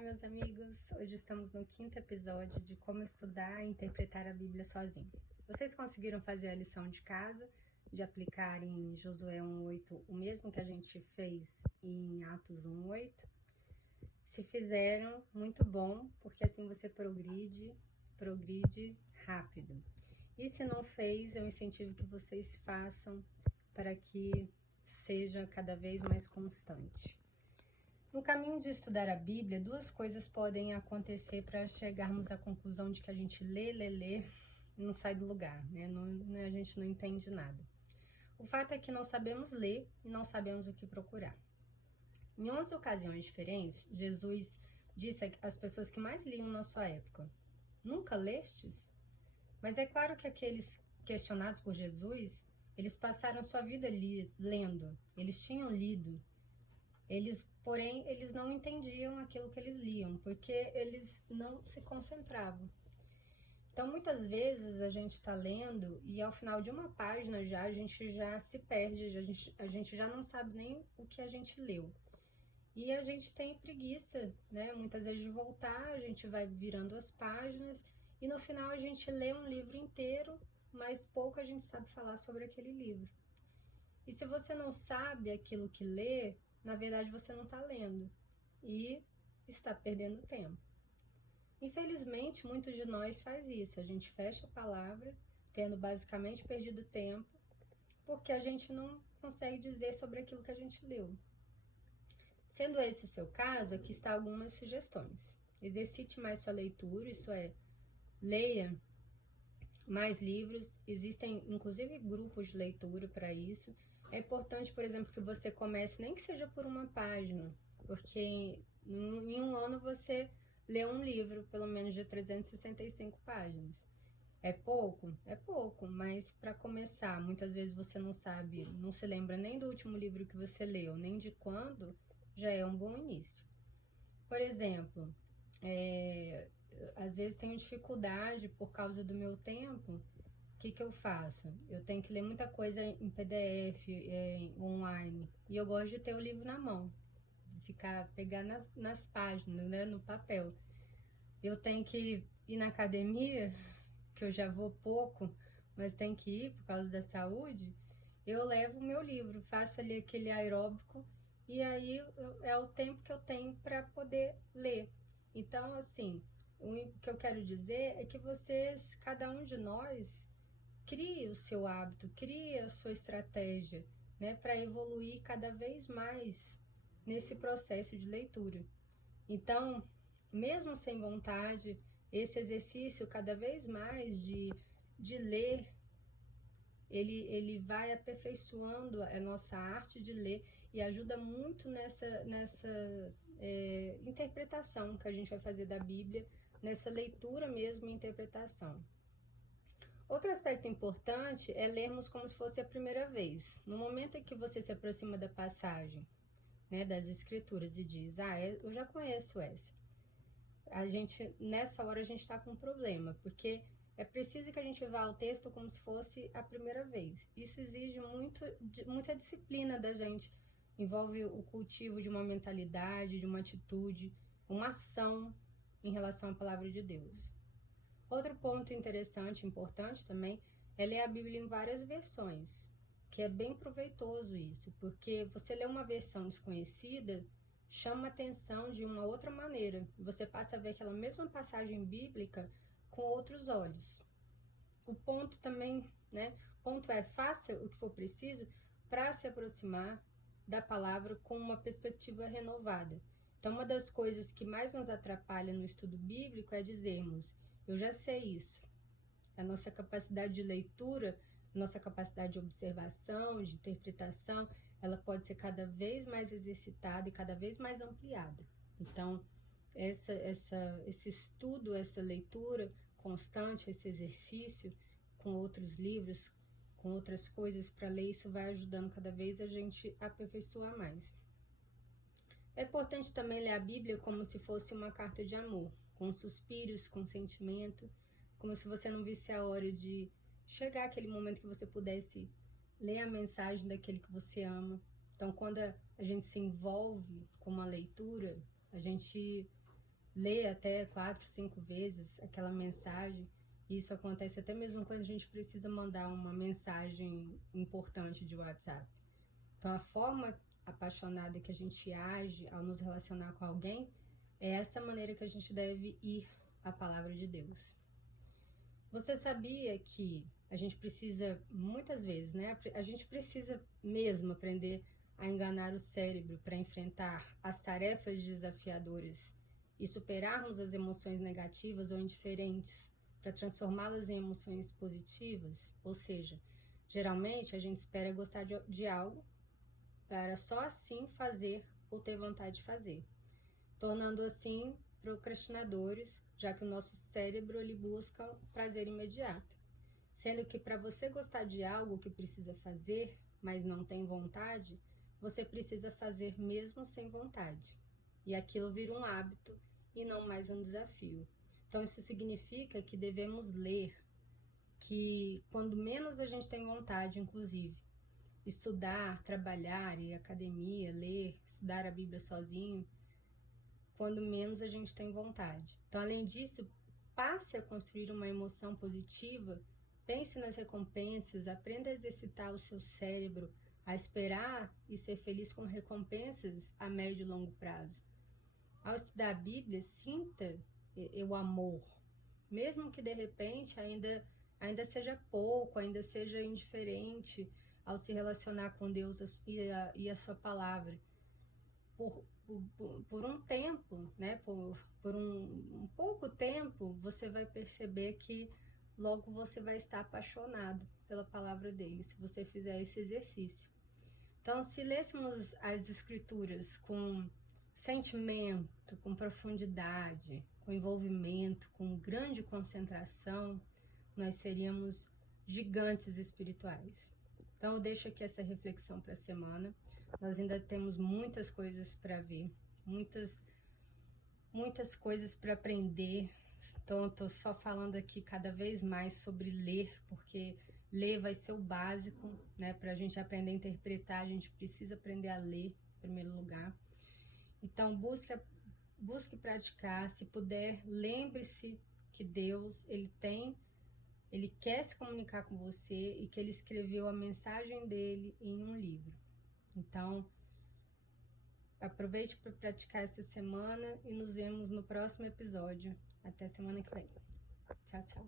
meus amigos! Hoje estamos no 5º episódio de como estudar e interpretar a Bíblia sozinho. Vocês conseguiram fazer a lição de casa, de aplicar em Josué 1:8 o mesmo que a gente fez em Atos 1:8? Se fizeram, muito bom, porque assim você progride rápido. E se não fez, eu incentivo que vocês façam para que seja cada vez mais constante. No caminho de estudar a Bíblia, duas coisas podem acontecer para chegarmos à conclusão de que a gente lê e não sai do lugar, né? A gente não entende nada. O fato é que não sabemos ler e não sabemos o que procurar. Em 11 ocasiões diferentes, Jesus disse às pessoas que mais liam na sua época: "Nunca lestes?" Mas é claro que aqueles questionados por Jesus, eles passaram sua vida lendo, eles tinham lido. Porém, eles não entendiam aquilo que eles liam, porque eles não se concentravam. Então, muitas vezes a gente está lendo e ao final de uma página a gente já se perde, a gente já não sabe nem o que a gente leu. E a gente tem preguiça, né? Muitas vezes de voltar, a gente vai virando as páginas e no final a gente lê um livro inteiro, mas pouco a gente sabe falar sobre aquele livro. E se você não sabe aquilo que lê, na verdade você não está lendo e está perdendo tempo. Infelizmente, muitos de nós faz isso. A gente fecha a palavra, tendo basicamente perdido tempo, porque a gente não consegue dizer sobre aquilo que a gente leu. Sendo esse seu caso, aqui está algumas sugestões. Exercite mais sua leitura, isso é, leia mais livros. Existem, inclusive, grupos de leitura para isso. É importante, por exemplo, que você comece, nem que seja por uma página, porque em um ano você lê um livro, pelo menos de 365 páginas. É pouco? É pouco, mas para começar, muitas vezes você não sabe, não se lembra nem do último livro que você leu, nem de quando, já é um bom início. Por exemplo, às vezes tenho dificuldade por causa do meu tempo. O que eu faço? Eu tenho que ler muita coisa em PDF, online, e eu gosto de ter o livro na mão, pegar nas páginas, né, no papel. Eu tenho que ir na academia, que eu já vou pouco, mas tenho que ir por causa da saúde. Eu levo o meu livro, faço ali aquele aeróbico, e aí é o tempo que eu tenho para poder ler. Então, assim, o que eu quero dizer é que vocês, cada um de nós, crie o seu hábito, crie a sua estratégia, né, para evoluir cada vez mais nesse processo de leitura. Então, mesmo sem vontade, esse exercício cada vez mais de ler, ele vai aperfeiçoando a nossa arte de ler e ajuda muito nessa interpretação que a gente vai fazer da Bíblia, nessa leitura mesmo e interpretação. Outro aspecto importante é lermos como se fosse a primeira vez. No momento em que você se aproxima da passagem, né, das escrituras e diz, eu já conheço essa. Nessa hora a gente está com um problema, porque é preciso que a gente vá ao texto como se fosse a primeira vez. Isso exige muita disciplina da gente. Envolve o cultivo de uma mentalidade, de uma atitude, uma ação em relação à palavra de Deus. Outro ponto interessante, importante também, é ler a Bíblia em várias versões, que é bem proveitoso isso, porque você lê uma versão desconhecida, chama a atenção de uma outra maneira. Você passa a ver aquela mesma passagem bíblica com outros olhos. O ponto também, né? O ponto é, faça o que for preciso para se aproximar da palavra com uma perspectiva renovada. Então, uma das coisas que mais nos atrapalha no estudo bíblico é dizermos, eu já sei isso. A nossa capacidade de leitura, nossa capacidade de observação, de interpretação, ela pode ser cada vez mais exercitada e cada vez mais ampliada. Então, esse estudo, essa leitura constante, esse exercício com outros livros, com outras coisas para ler, isso vai ajudando cada vez a gente a aperfeiçoar mais. É importante também ler a Bíblia como se fosse uma carta de amor, com suspiros, com sentimento, como se você não visse a hora de chegar aquele momento que você pudesse ler a mensagem daquele que você ama. Então, quando a gente se envolve com uma leitura, a gente ler até 4, 5 vezes aquela mensagem. Isso acontece até mesmo quando a gente precisa mandar uma mensagem importante de WhatsApp. Então, a forma apaixonada que a gente age ao nos relacionar com alguém é essa maneira que a gente deve ir à palavra de Deus. Você sabia que a gente precisa, muitas vezes, né? A gente precisa mesmo aprender a enganar o cérebro para enfrentar as tarefas desafiadoras e superarmos as emoções negativas ou indiferentes para transformá-las em emoções positivas? Ou seja, geralmente a gente espera gostar de algo para só assim fazer ou ter vontade de fazer, tornando assim procrastinadores, já que o nosso cérebro ele busca prazer imediato. Sendo que para você gostar de algo que precisa fazer, mas não tem vontade, você precisa fazer mesmo sem vontade. E aquilo vira um hábito e não mais um desafio. Então isso significa que devemos ler, que quando menos a gente tem vontade, inclusive, estudar, trabalhar, ir à academia, ler, estudar a Bíblia sozinho, quando menos a gente tem vontade. Então, além disso, passe a construir uma emoção positiva, pense nas recompensas, aprenda a exercitar o seu cérebro, a esperar e ser feliz com recompensas a médio e longo prazo. Ao estudar a Bíblia, sinta o amor, mesmo que de repente ainda seja pouco, ainda seja indiferente ao se relacionar com Deus e a sua palavra. Por um tempo, né, por um pouco tempo, você vai perceber que logo você vai estar apaixonado pela palavra dele, se você fizer esse exercício. Então, se lêssemos as escrituras com sentimento, com profundidade, com envolvimento, com grande concentração, nós seríamos gigantes espirituais. Então, eu deixo aqui essa reflexão para a semana. Nós ainda temos muitas coisas para ver, muitas coisas para aprender. Então, estou só falando aqui cada vez mais sobre ler, porque ler vai ser o básico, né? Para a gente aprender a interpretar, a gente precisa aprender a ler, em primeiro lugar. Então, busque praticar. Se puder, lembre-se que Deus, Ele quer se comunicar com você e que Ele escreveu a mensagem dele em um livro. Então, aproveite para praticar essa semana e nos vemos no próximo episódio. Até semana que vem. Tchau, tchau.